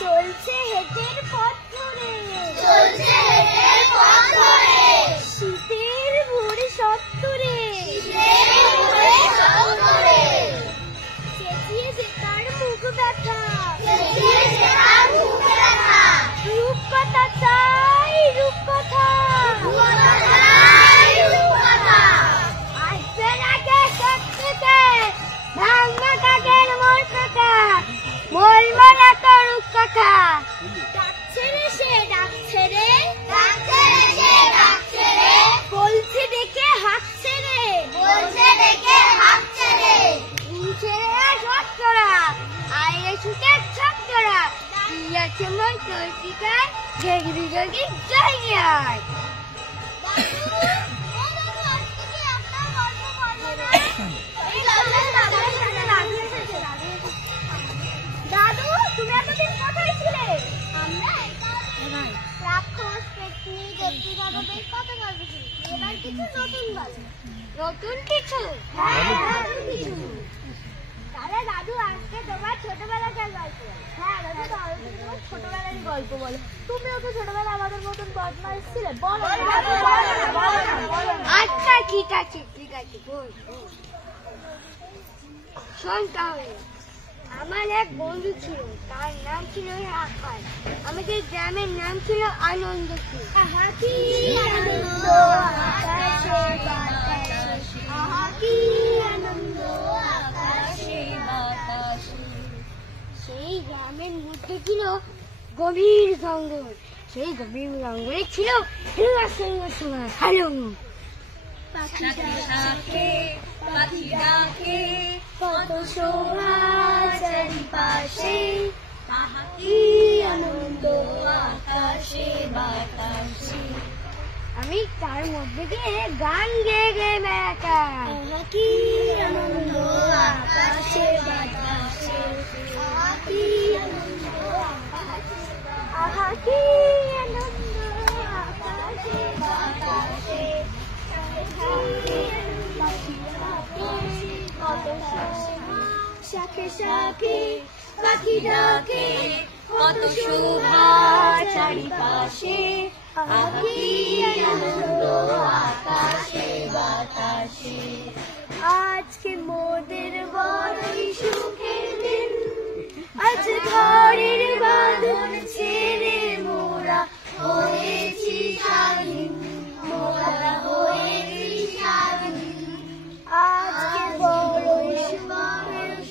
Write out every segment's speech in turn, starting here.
চলছে হেঁটের পথ ধরে, শীতের ভোরে সত্তরে, চেঁচিয়েছে তার মুখ ব্যথা, রূপকথা চাই রূপকথা, আসবে নাকি সত্যিতে ভাঙা কাকের মূর্খতা, বলবো না তো রূপকথা। ডাকছে রে সে ডাকছে রে, বলছে ডেকে হাঁকছে রে, উঠে রে সত্তরা, আইরে সুখের ছত্তরা, কি আছে মন চলতিকায়, ঘেগড়ি ঘেগড়ি জায়গায়। দাদু, তুমি এতদিন কোথায় ছিলে? আমরা রাক্ষস, পেতনি, দেবদূত বেশ কত গল্প ছিল। এবার কিছু নতুন গল্প। নতুন কিছু? হ্যাঁ, নতুন কিছু। তাহলে দাদু আজকে তোমার ছোটবেলাকার গল্প। হ্যাঁ দাদু, তাহলে তুমি তোমার ছোটবেলার গল্প বলো। তুমিও তো ছোটবেলা আমাদের মতন বদমাইশ ছিলে। বলো। আচ্ছা ঠিক আছে বল। শোন তাহলে, আমার এক বন্ধু ছিল, তার নাম ছিল আকাশ। আমাদের গ্রামের নাম ছিল আনন্দপুর। সেই গ্রামের মধ্যে ছিল গভীর জঙ্গল। সেই গভীর জঙ্গলে ছিল কত শোভা চারিপাশে, কি আনন্দ আকাশে বাতাসে। আমি তার মধ্যে দিয়ে গান গেয়ে গেয়ে বেড়াতাম। কি আনন্দ আকাশে বাতাসে, কি আনন্দ আকাশে, কি আনন্দ আকাশে বাতাসে, শাখে শাখে পাখি ডাকে, কত শোভা চারিপাশে, কি আনন্দ আকাশে বাতাসে। আজকে মোদের বড়ই সুখের দিন, আজ ঘরের বাঁধন ছেড়ে মোরা হয়েছি স্বাধীন, মোরা হয়েছি স্বাধীন। আজকে বড়ই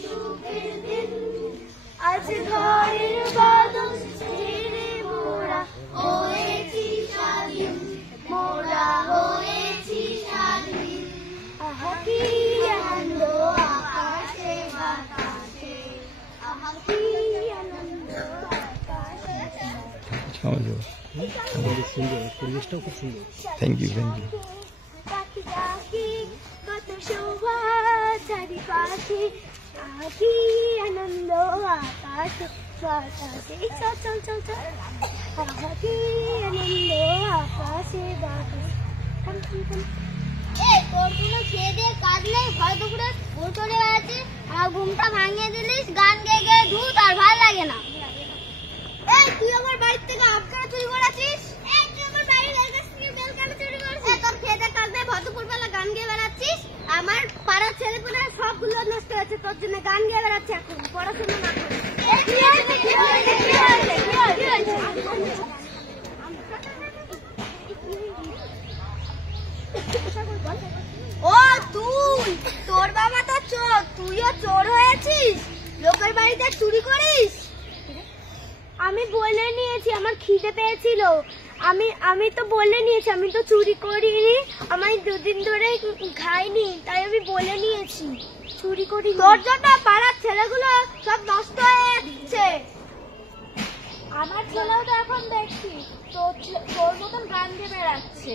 সুখের দিন, আজ ঘরের বাঁধন ছেড়ে মোরা হয়েছি স্বাধীন, মোরা হয়েছি স্বাধীন। আহা কি আনন্দ আকাশে বাতাসে, আহা কি আনন্দ আকাশে পরিবেশটাও খুব সুন্দর। Thank you. পাখি ডাকি, কত শোভা চারিপাশে, কি আনন্দ আকাশে বাতাসে। চল কি আনন্দ আকাশে বাতাসে। তোর কোনো খেয়ে দিয়ে কাজ নেই, হয়তো পুরো ভোর করে বেড়াচ্ছিস, আর ঘুমটা ভাঙিয়ে দিলিস গান গেয়ে গেয়ে ধুত, আর ভালো লাগে না। তুই আমার বাড়ির থেকে আম কেন চুরি করাচ্ছিস? তুই আমার বাড়ির কাছ থেকে বেল কেন চুরি করছিস? তোর খেতে কাজ নেই, ভদ্রপুরবেলা গান গেয়ে বেড়াচ্ছিস। আমার পাড়ার ছেলেপুলেরা সবগুলো নষ্ট হয়েছে, তোর জন্য গান গেয়ে বেড়াচ্ছে। এখন পড়াশোনা না করে ও তুই, তোর বাবা তো চোর, তুইও চোর হয়েছিস, লোকের বাড়িতে চুরি করিস। আমি বলে নিয়েছি, আমার খিদে পেয়েছিল, আমি তো বলে নিয়েছি, আমি তো চুরি করিনি, আমি দুদিন ধরে খাইনি, তাই আমি বলে নিয়েছি চুরি করি। তোর জন্য পাড়ার ছেলেগুলো সব নষ্ট হয়ে যাচ্ছে। আমার ছেলেও তো এখন দেখছি তোর মতন গান দিয়ে বেড়াচ্ছে।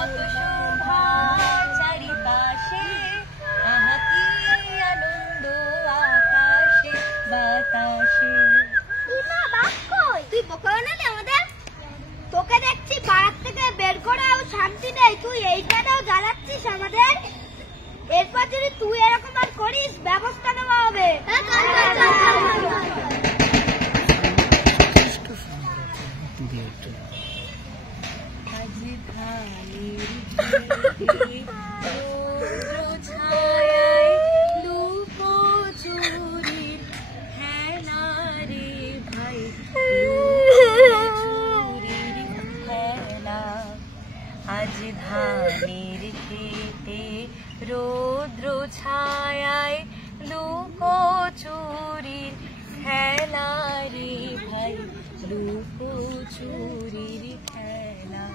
কত শোভা চারিপাশে, আহা কি আনন্দ আকাশে বাতাসে। তুই বোকা বানালি আমাদের? তোকে দেখছি পাড়ার থেকে বের করেও শান্তি নেই, তুই এইখানেও জ্বালাচ্ছিস আমাদের। এরপর যদি তুই এরকম আর করিস ব্যবস্থা নেওয়া হবে। আজ ধানের ছায়ায় লুকোচুরির খেলা রে ভাই, লুকোচুরির খেলা। আজ ধানের খেতে রৌদ্র ছায়ায় লুকোচুরির খেলা রে ভাই, লুকোচুরির খেলা।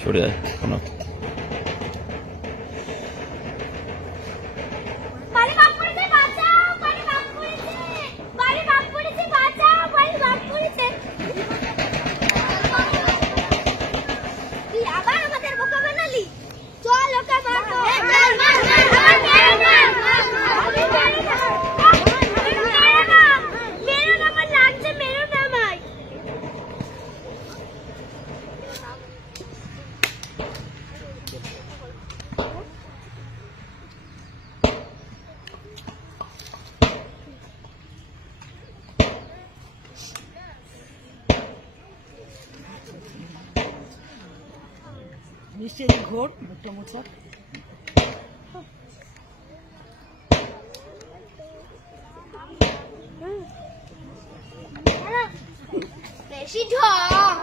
সরে আয় কোনো বাড়ি বাপ করেছে, বাঁচাও! বাড়ি বাপ করেছে, বাড়ি বাপ করেছে, বাঁচাও! বাড়ি বাপ করেছে। তুই আবার আমাদের বোকা বানালি। চল ওকে মারো। মেরো না, আমার লাগছে, মেরো না আমায়। নিশ্চয়ই ঘোর মুখটা মোছা। বেশি ঢং।